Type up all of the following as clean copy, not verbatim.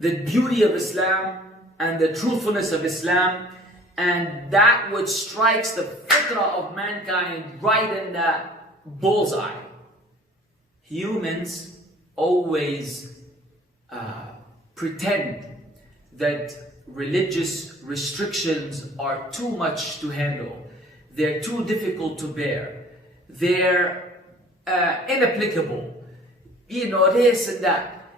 the beauty of Islam and the truthfulness of Islam, and that which strikes the fitrah of mankind right in that bullseye. Humans always pretend that religious restrictions are too much to handle. They're too difficult to bear. They're inapplicable. You know, this and that.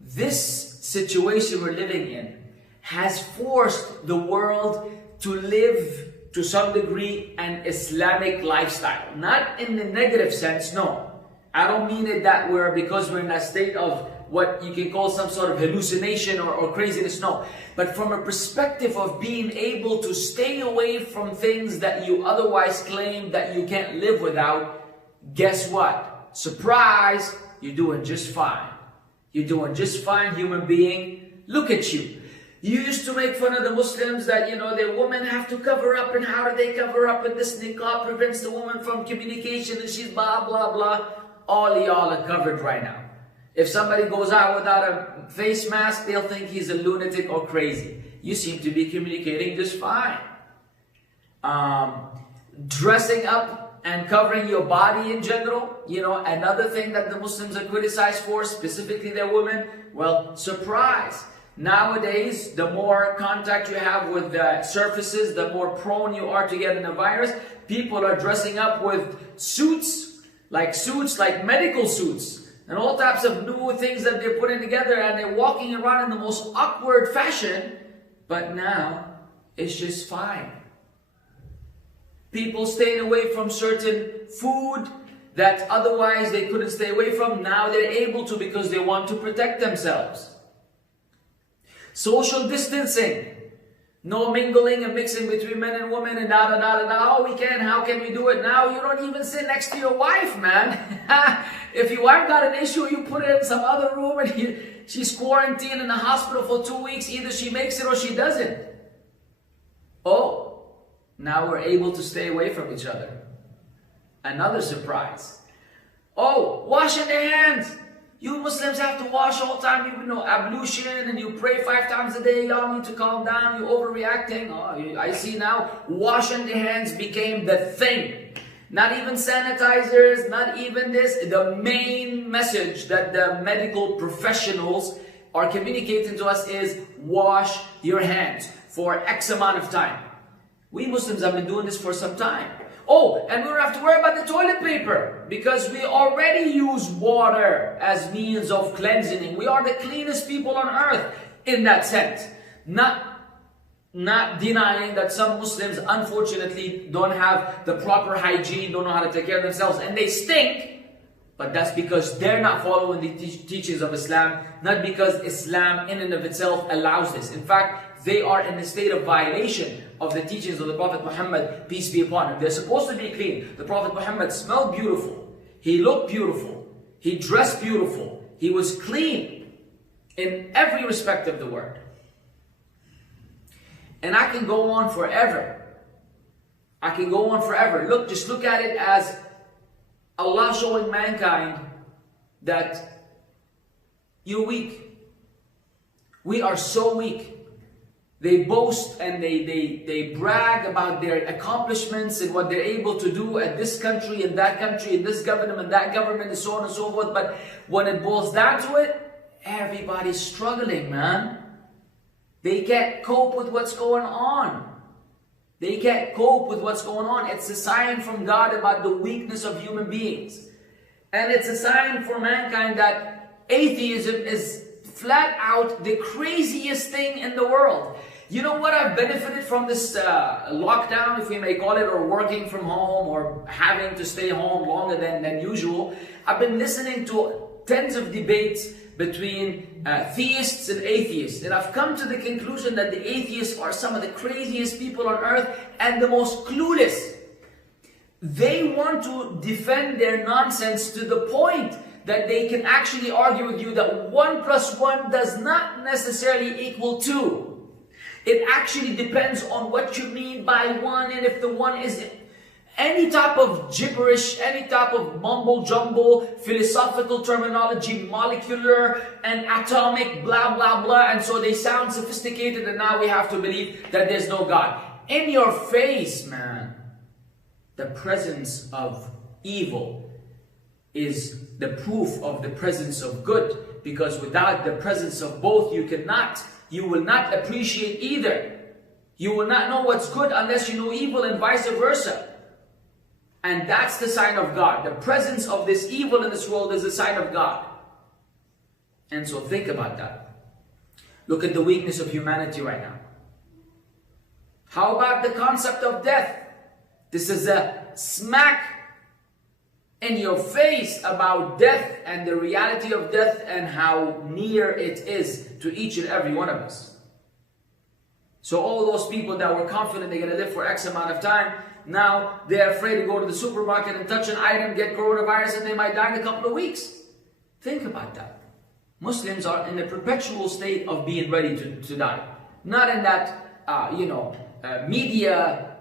This situation we're living in has forced the world to live, to some degree, an Islamic lifestyle. Not in the negative sense, no. I don't mean it that because we're in a state of what you can call some sort of hallucination or craziness, no. But from a perspective of being able to stay away from things that you otherwise claim that you can't live without, guess what? Surprise! You're doing just fine. You're doing just fine, human being. Look at you. You used to make fun of the Muslims that, you know, the women have to cover up, and how do they cover up, and this niqab prevents the woman from communication, and she's blah, blah, blah. All y'all are covered right now. If somebody goes out without a face mask, they'll think he's a lunatic or crazy. You seem to be communicating just fine. Dressing up and covering your body in general, you know, another thing that the Muslims are criticized for, specifically their women, well, surprise. Nowadays, the more contact you have with the surfaces, the more prone you are to getting a virus. People are dressing up with suits like medical suits, and all types of new things that they're putting together, and they're walking around in the most awkward fashion, but now it's just fine. People staying away from certain food that otherwise they couldn't stay away from, now they're able to because they want to protect themselves. Social distancing. No mingling and mixing between men and women and da da da da da. Oh, we can. How can we do it? Now you don't even sit next to your wife, man. If your wife got an issue, you put her in some other room and she's quarantined in the hospital for 2 weeks. Either she makes it or she doesn't. Oh, now we're able to stay away from each other. Another surprise. Oh, washing their hands. You Muslims have to wash all the time, even though ablution, and you pray 5 times a day. Y'all need to calm down. You're overreacting. Oh, I see now. Washing the hands became the thing. Not even sanitizers, not even this. The main message that the medical professionals are communicating to us is wash your hands for X amount of time. We Muslims have been doing this for some time. Oh, and we don't have to worry about the toilet paper because we already use water as means of cleansing. We are the cleanest people on earth in that sense. Not denying that some Muslims unfortunately don't have the proper hygiene, don't know how to take care of themselves, and they stink. But that's because they're not following the teachings of Islam, not because Islam in and of itself allows this. In fact, they are in a state of violation of the teachings of the Prophet Muhammad, peace be upon him. They're supposed to be clean. The Prophet Muhammad smelled beautiful. He looked beautiful. He dressed beautiful. He was clean in every respect of the word. And I can go on forever. I can go on forever. Look, just look at it as Allah showing mankind that you're weak. We are so weak. They boast and they brag about their accomplishments and what they're able to do at this country and that country and this government and that government and so on and so forth. But when it boils down to it, everybody's struggling, man. They can't cope with what's going on. They can't cope with what's going on. It's a sign from God about the weakness of human beings. And it's a sign for mankind that atheism is flat out the craziest thing in the world. You know what I've benefited from this lockdown, if we may call it, or working from home, or having to stay home longer than usual? I've been listening to tens of debates between theists and atheists, and I've come to the conclusion that the atheists are some of the craziest people on earth and the most clueless. They want to defend their nonsense to the point that they can actually argue with you that 1 + 1 does not necessarily equal 2. It actually depends on what you mean by 1, and if the 1 is... Any type of gibberish, any type of mumble jumble, philosophical terminology, molecular and atomic, blah, blah, blah. And so they sound sophisticated, and now we have to believe that there's no God. In your face, man, the presence of evil is the proof of the presence of good. Because without the presence of both, you will not appreciate either. You will not know what's good unless you know evil, and vice versa. And that's the sign of God. The presence of this evil in this world is a sign of God. And so think about that. Look at the weakness of humanity right now. How about the concept of death? This is a smack in your face about death and the reality of death and how near it is to each and every one of us. So all those people that were confident they're going to live for X amount of time, now they're afraid to go to the supermarket and touch an item, get coronavirus, and they might die in a couple of weeks. Think about that. Muslims are in a perpetual state of being ready to die. Not in that, media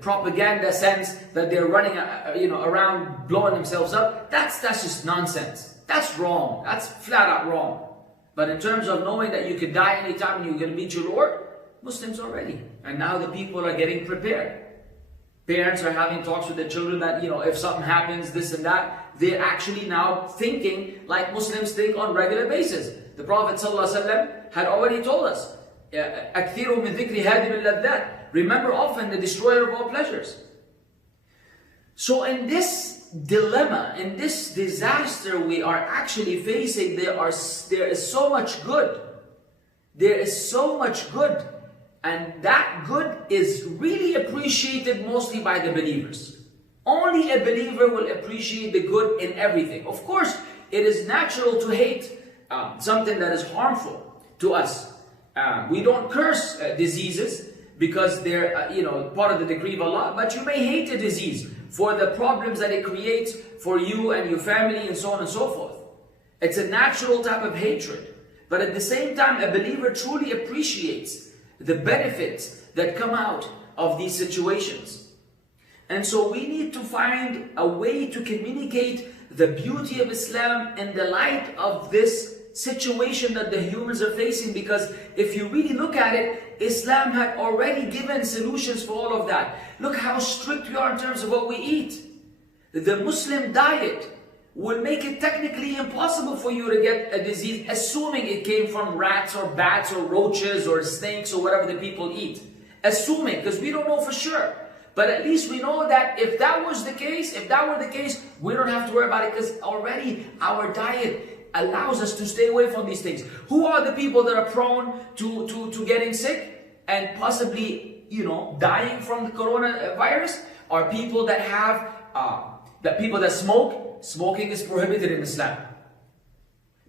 propaganda sense that they're running, around blowing themselves up. That's just nonsense. That's wrong. That's flat out wrong. But in terms of knowing that you could die anytime and you're going to meet your Lord, Muslims are ready. And now the people are getting prepared. Parents are having talks with their children that, if something happens, this and that, they're actually now thinking like Muslims think on regular basis. The Prophet ﷺ had already told us, أَكْثِرُوا مِنْ ذِكْرِ هَادِمِ اللَّذَّاتِ. Remember often the destroyer of all pleasures. So in this dilemma, in this disaster we are actually facing, there is so much good. There is so much good. And that good is really appreciated mostly by the believers. Only a believer will appreciate the good in everything. Of course, it is natural to hate something that is harmful to us. We don't curse diseases because they're part of the decree of Allah, but you may hate a disease for the problems that it creates for you and your family and so on and so forth. It's a natural type of hatred. But at the same time, a believer truly appreciates the benefits that come out of these situations. And so we need to find a way to communicate the beauty of Islam in the light of this situation that the humans are facing, because if you really look at it, Islam had already given solutions for all of that. Look how strict we are in terms of what we eat. The Muslim diet will make it technically impossible for you to get a disease, assuming it came from rats or bats or roaches or snakes or whatever the people eat. Assuming, because we don't know for sure. But at least we know that if that was the case, we don't have to worry about it, because already our diet allows us to stay away from these things. Who are the people that are prone to getting sick and possibly, dying from the coronavirus? Are people that have, people that smoke. Smoking is prohibited in Islam.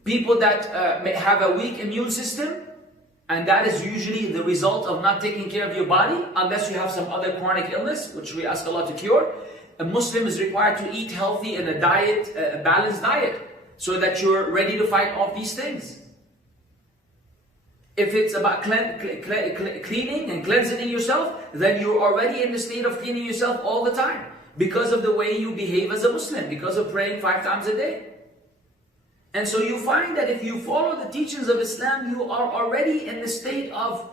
People that may have a weak immune system, and that is usually the result of not taking care of your body, unless you have some other chronic illness, which we ask Allah to cure. A Muslim is required to eat healthy in a diet, a balanced diet, so that you're ready to fight off these things. If it's about cleaning and cleansing yourself, then you're already in the state of cleaning yourself all the time, because of the way you behave as a Muslim, because of praying 5 times a day. And so you find that if you follow the teachings of Islam, you are already in the state of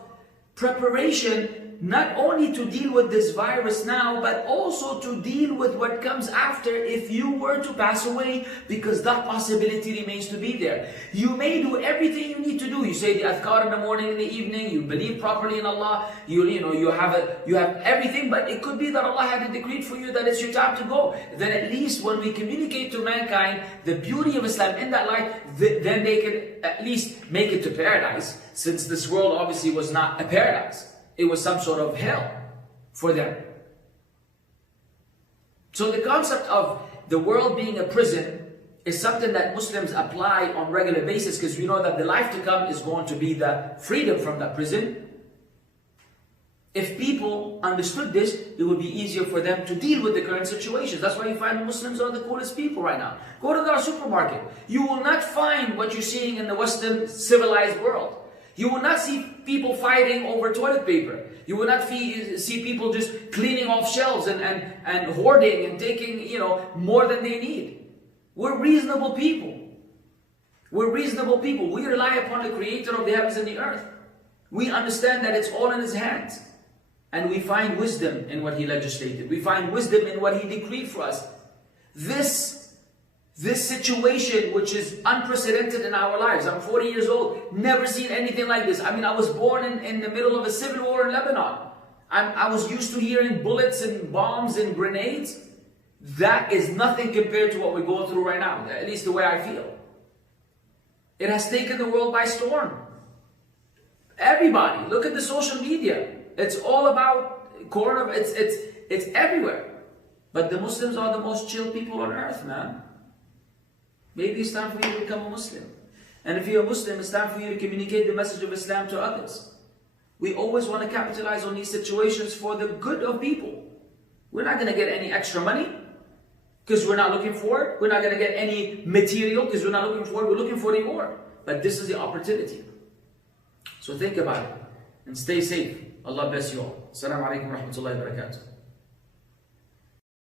preparation, not only to deal with this virus now, but also to deal with what comes after if you were to pass away, because that possibility remains to be there. You may do everything you need to do. You say the adhkar in the morning and the evening, you believe properly in Allah, you have everything, but it could be that Allah had decreed for you that it's your time to go. Then at least when we communicate to mankind the beauty of Islam in that light, then they can at least make it to paradise, since this world obviously was not a paradise. It was some sort of hell for them. So the concept of the world being a prison is something that Muslims apply on a regular basis, because we know that the life to come is going to be the freedom from that prison. If people understood this, it would be easier for them to deal with the current situations. That's why you find Muslims are the coolest people right now. Go to our supermarket. You will not find what you're seeing in the Western civilized world. You will not see people fighting over toilet paper. You will not see people just cleaning off shelves and hoarding and taking, more than they need. We're reasonable people. We're reasonable people. We rely upon the Creator of the heavens and the earth. We understand that it's all in His hands. And we find wisdom in what He legislated. We find wisdom in what He decreed for us. This situation, which is unprecedented in our lives. I'm 40 years old, never seen anything like this. I mean, I was born in the middle of a civil war in Lebanon. I was used to hearing bullets and bombs and grenades. That is nothing compared to what we're going through right now, at least the way I feel. It has taken the world by storm. Everybody, look at the social media. It's all about coronavirus. It's everywhere. But the Muslims are the most chill people on earth, man. Maybe it's time for you to become a Muslim. And if you're a Muslim, it's time for you to communicate the message of Islam to others. We always want to capitalize on these situations for the good of people. We're not going to get any extra money because we're not looking for it. We're not going to get any material because we're not looking for it. We're looking for the reward. But this is the opportunity. So think about it and stay safe. Allah bless you all. Assalamu alaikum wa rahmatullahi wa barakatuh.